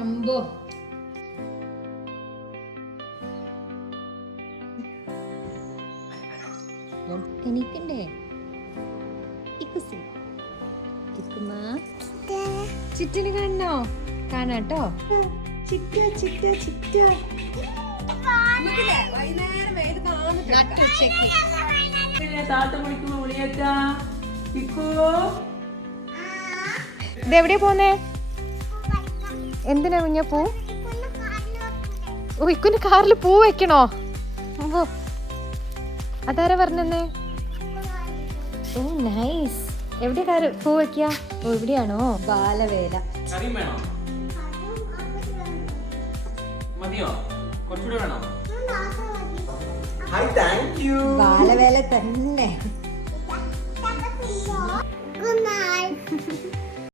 അമ്പോ എനിക്കണ്ടേ ചിറ്റന് കാണണോ? കാണാട്ടോ. ചിറ്റ ചിറ്റ ചിറ്റ ഇതെവിടെയാ പോന്നേ? എന്തിനാ കുഞ്ഞ പൂ? ഓ ഇക്കുന്റെ കാറിൽ പൂ വെക്കണോ? ഓ അതാരാ പറഞ്ഞേ? ഓ നൈസ്. എവിടെ കാറ് പൂ വെക്ക? ഓ ഇവിടെയാണോ? ബാലവേല. ബാലവേല തന്നെ.